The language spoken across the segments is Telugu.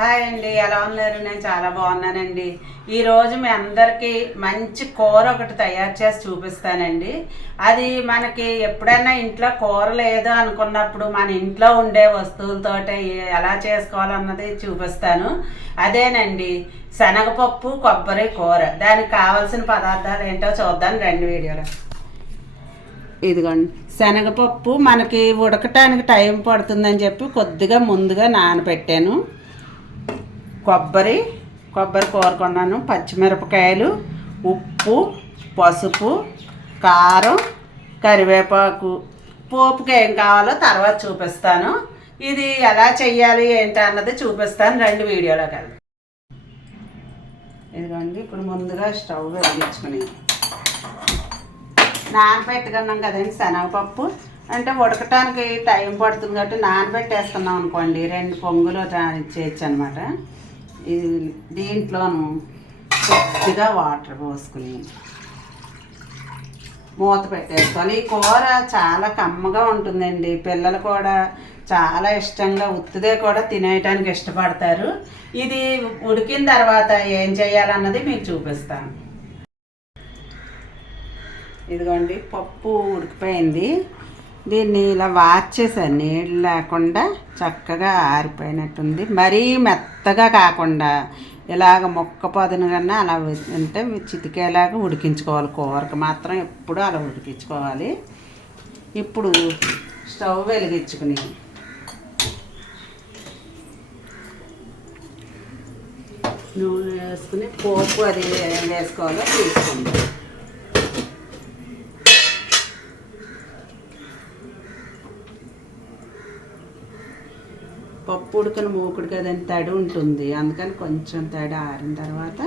హాయ్ అండి, ఎలా ఉన్నారు? నేను చాలా బాగున్నానండి. ఈరోజు మీ అందరికీ మంచి కూర ఒకటి తయారు చేసి చూపిస్తానండి. అది మనకి ఎప్పుడైనా ఇంట్లో కూర లేదు అనుకున్నప్పుడు మన ఇంట్లో ఉండే వస్తువులతోటి ఎలా చేసుకోవాలన్నది చూపిస్తాను. అదేనండి శనగపప్పు కొబ్బరి కూర. దానికి కావాల్సిన పదార్థాలు ఏంటో చూద్దాం రెండు వీడియోలో. ఇదిగోండి, శనగపప్పు మనకి ఉడకటానికి టైం పడుతుందని చెప్పి కొద్దిగా ముందుగా నానబెట్టాను. కొబ్బరి కూర కొన్నాను, పచ్చిమిరపకాయలు, ఉప్పు, పసుపు, కారం, కరివేపాకు. పోపుకి ఏం కావాలో తర్వాత చూపిస్తాను. ఇది ఎలా చెయ్యాలి ఏంటి అన్నది చూపిస్తాను రెండు వీడియోలో కలిపి. ఇదిగోండి, ఇప్పుడు ముందుగా స్టవ్ వెలిగించుకుని నానబెట్టుకున్నాం కదండి శనగపప్పు. అంటే ఉడకటానికి టైం పడుతుంది కాబట్టి నానబెట్టేస్తున్నాం అనుకోండి, 2 పొంగులు చేయొచ్చు అనమాట. ఇది దీంట్లోనూ కొద్దిగా వాటర్ పోసుకుని మూత పెట్టేసుకోవాలి. ఈ కూర చాలా కమ్మగా ఉంటుందండి. పిల్లలు కూడా చాలా ఇష్టంగా ఉత్తిదే కూడా తినేయటానికి ఇష్టపడతారు. ఇది ఉడికిన తర్వాత ఏం చేయాలన్నది మీకు చూపిస్తాను. ఇదిగోండి, పప్పు ఉడికిపోయింది. దీన్ని ఇలా వార్చేసాను, నీళ్ళు లేకుండా చక్కగా ఆరిపోయినట్టుంది. మరీ మెత్తగా కాకుండా ఇలాగ మొక్క పదును కన్నా అలా అంటే చితికేలాగా ఉడికించుకోవాలి. కూరకు మాత్రం ఎప్పుడు అలా ఉడికించుకోవాలి. ఇప్పుడు స్టవ్ వెలిగించుకుని నూనె వేసుకుని పోపు అది ఏం వేసుకోవాలో తీసుకుందాం. పప్పు ఉడకని మూకుడు కదండి, తడి ఉంటుంది. అందుకని కొంచెం తడి ఆరిన తర్వాత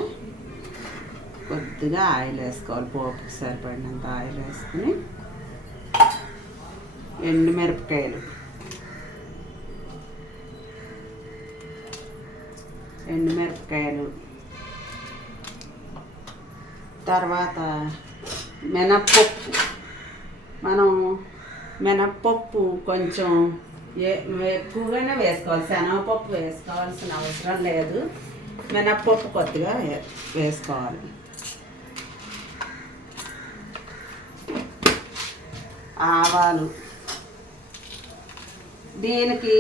కొద్దిగా ఆయిల్ వేసుకోవాలి. పోపుకి సరిపడినంత ఆయిల్ వేసుకుని ఎండుమిరపకాయలు, తర్వాత మినప్పప్పు. మనం మినప్పప్పు కొంచెం ఎక్కువగానే వేసుకోవాలి. శనగపప్పు వేసుకోవాల్సిన అవసరం లేదు, మినప్పప్పు కొద్దిగా వేసుకోవాలి. ఆవాలు. దీనికి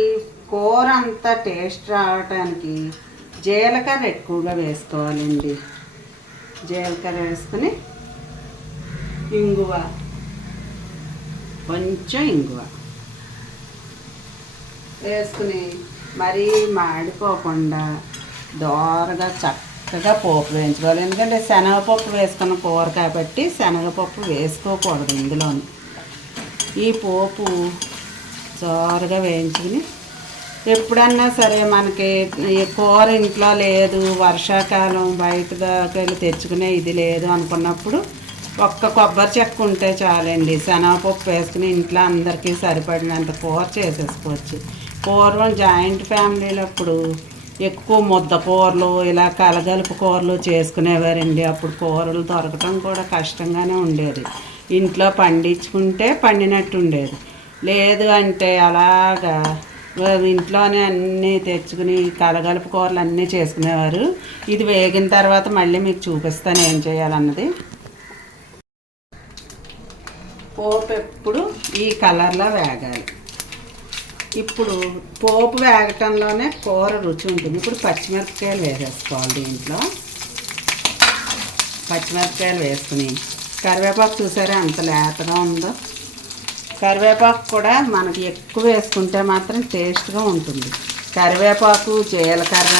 కూర అంతా టేస్ట్ రావటానికి జీలకర్ర ఎక్కువగా వేసుకోవాలండి. జీలకర్ర వేసుకుని కొంచెం ఇంగువ వేసుకుని మరీ మాడిపోకుండా దోరగా చక్కగా పోపు వేయించుకోవాలి. ఎందుకంటే శనగపప్పు వేసుకున్న కూర కాబట్టి శనగపప్పు వేసుకోకూడదు ఇందులో. ఈ పోపు దోరగా వేయించుకుని ఎప్పుడన్నా సరే మనకి ఈ కూర ఇంట్లో లేదు, వర్షాకాలం బయటకి వెళ్ళి తెచ్చుకునే ఇది లేదు అనుకున్నప్పుడు ఒక్క కొబ్బరి చెక్క ఉంటే చాలండి. శనగపప్పు వేసుకుని ఇంట్లో అందరికీ సరిపడినంత కూర చేసేసుకోవచ్చు. పూర్వం జాయింట్ ఫ్యామిలీలో అప్పుడు ఎక్కువ ముద్ద కూరలు ఇలా కలగలుపు కూరలు చేసుకునేవారండి. అప్పుడు కూరలు దొరకటం కూడా కష్టంగానే ఉండేది. ఇంట్లో పండించుకుంటే పండినట్టు ఉండేది. లేదు అంటే అలాగా ఇంట్లోనే అన్నీ తెచ్చుకుని కలగలుపు కూరలు అన్నీ చేసుకునేవారు. ఇది వేగిన తర్వాత మళ్ళీ మీకు చూపిస్తాను ఏం చేయాలన్నది. పోపు ఎప్పుడు ఈ కలర్లో వేగాలి. ఇప్పుడు పోపు వేగటంలోనే కూర రుచి ఉంటుంది. ఇప్పుడు పచ్చిమిరపకాయలు వేసేసుకోవాలి. దీంట్లో పచ్చిమిరపకాయలు వేసుకుని కరివేపాకు చూసారా ఎంత లేతగా ఉందో. కరివేపాకు కూడా మనకి ఎక్కువ వేసుకుంటే మాత్రం టేస్ట్గా ఉంటుంది. కరివేపాకు, జీలకర్ర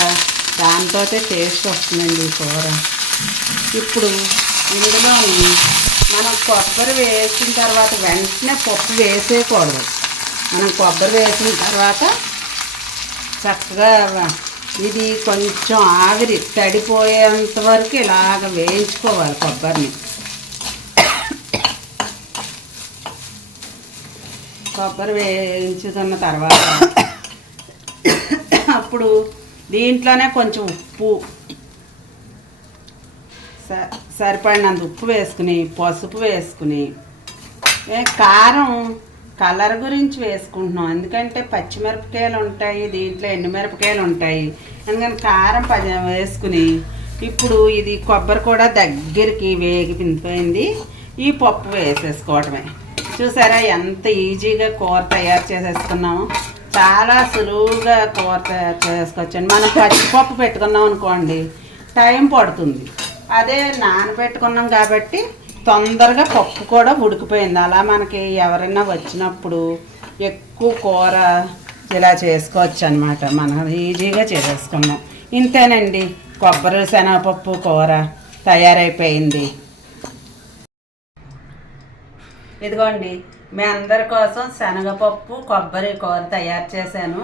దాంతో టేస్ట్ వస్తుందండి ఈ కూర. ఇప్పుడు ఇందులో మనం కొబ్బరి వేసిన తర్వాత వెంటనే పప్పు వేసేయకూడదు. మనం కొబ్బరి వేసిన తర్వాత చక్కగా ఇది కొంచెం ఆవిరి తడిపోయేంత వరకు ఇలాగ వేయించుకోవాలి కొబ్బరిని. కొబ్బరి వేయించుకున్న తర్వాత అప్పుడు దీంట్లోనే కొంచెం ఉప్పు, సరిపడినంత ఉప్పు వేసుకుని, పసుపు వేసుకుని, కారం కలర్ గురించి వేసుకుంటున్నాం. ఎందుకంటే పచ్చిమిరపకాయలు ఉంటాయి, దీంట్లో ఎండుమిరపకాయలు ఉంటాయి. అందుకని కారం వేసుకుని ఇప్పుడు ఇది కొబ్బరి కూడా దగ్గరికి వేగిపోయింది. ఈ పప్పు వేసేసుకోవటమే. చూసారా ఎంత ఈజీగా కూర తయారు చేసేసుకున్నాము. చాలా సులువుగా కూర తయారు చేసుకోవచ్చండి. మనం పచ్చిపప్పు పెట్టుకున్నాం అనుకోండి టైం పడుతుంది. అదే నానబెట్టుకున్నాం కాబట్టి తొందరగా పప్పు కూడా ఉడికిపోయింది. అలా మనకి ఎవరైనా వచ్చినప్పుడు ఎక్కువ కూర ఇలా చేసుకోవచ్చు అనమాట. మనం ఈజీగా చేసేసుకున్నాం. ఇంతేనండి, కొబ్బరి శనగపప్పు కూర తయారైపోయింది. ఇదిగోండి, మీ అందరి కోసం శనగపప్పు కొబ్బరి కూర తయారు చేశాను.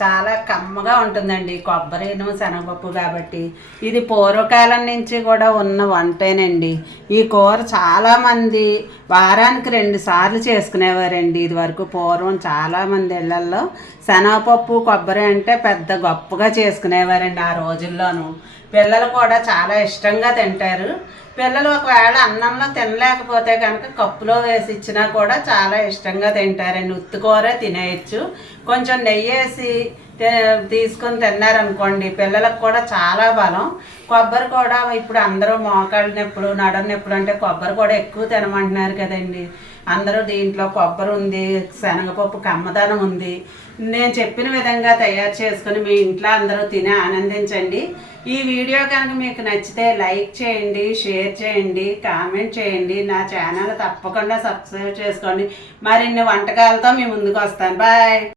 చాలా కమ్మగా ఉంటుందండి కొబ్బరిను శనగపప్పు కాబట్టి. ఇది పూర్వకాలం నుంచి కూడా ఉన్న వంటేనండి. ఈ కూర చాలామంది వారానికి 2 సార్లు చేసుకునేవారండి. ఇది వరకు పూర్వం చాలామంది ఇళ్లల్లో శనగపప్పు కొబ్బరి అంటే పెద్ద గొప్పగా చేసుకునేవారండి ఆ రోజుల్లోనూ. పిల్లలు కూడా చాలా ఇష్టంగా తింటారు. పిల్లలు ఒకవేళ అన్నంలో తినలేకపోతే కనుక కప్పులో వేసి ఇచ్చినా కూడా చాలా ఇష్టంగా తింటారండి. ఉత్తుకూర తినేయచ్చు. కొంచెం నెయ్యి వేసి తీసుకొని తిన్నారనుకోండి పిల్లలకు కూడా చాలా బలం. కొబ్బరి కూడా ఇప్పుడు అందరూ మోకాళ్ళ నొప్పులు, నడుము నొప్పులు అంటే కొబ్బరి కూడా ఎక్కువ తినమంటున్నారు కదండి. అందరూ దీంట్లో కొబ్బరి ఉంది, శనగపప్పు కమ్మదనం ఉంది. నేను చెప్పిన విధంగా తయారు చేసుకుని మీ ఇంట్లో అందరూ తిని ఆనందించండి. ఈ వీడియో కనుక మీకు నచ్చితే లైక్ చేయండి, షేర్ చేయండి, కామెంట్ చేయండి. నా ఛానల్ తప్పకుండా సబ్స్క్రైబ్ చేసుకోండి. మరిన్ని వంటకాలతో మీ ముందుకు వస్తాను. బాయ్.